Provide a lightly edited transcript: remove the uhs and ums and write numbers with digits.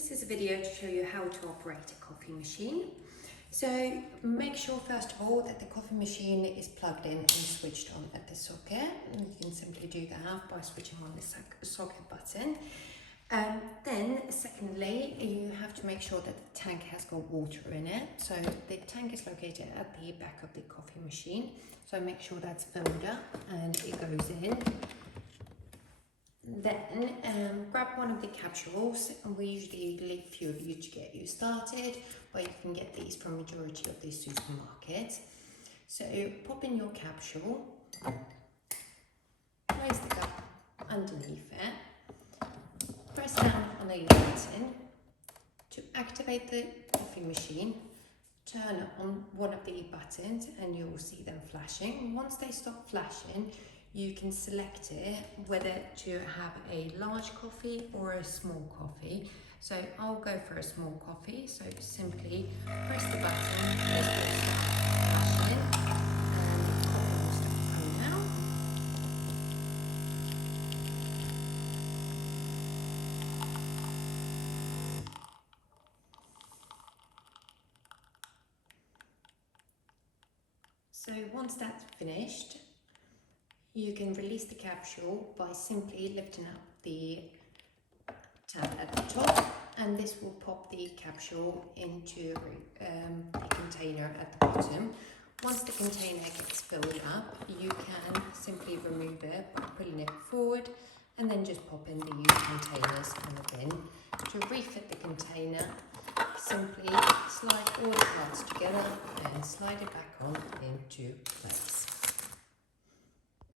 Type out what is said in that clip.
This is a video to show you how to operate a coffee machine. So make sure first of all that the coffee machine is plugged in and switched on at the socket. And you can simply do that by switching on the socket button. Then secondly, you have to make sure that the tank has got water in it. So the tank is located at the back of the coffee machine. So make sure that's filled up and it goes in. Then grab one of the capsules, and we usually leave a few of you to get you started, but you can get these from majority of the supermarkets. So pop in your capsule, place the cup underneath it, press down on a button to activate the coffee machine. Turn on one of the buttons and you'll see them flashing. Once they stop flashing, you can select it whether to have a large coffee or a small coffee. So I'll go for a small coffee. So simply press the button, this will start flashing and the coffee will start coming out. So once that's finished, you can release the capsule by simply lifting up the tab at the top, and this will pop the capsule into the container at the bottom. Once the container gets filled up, you can simply remove it by pulling it forward and then just pop in the used containers in the bin. To refit the container, simply slide all the parts together and slide it back on into place.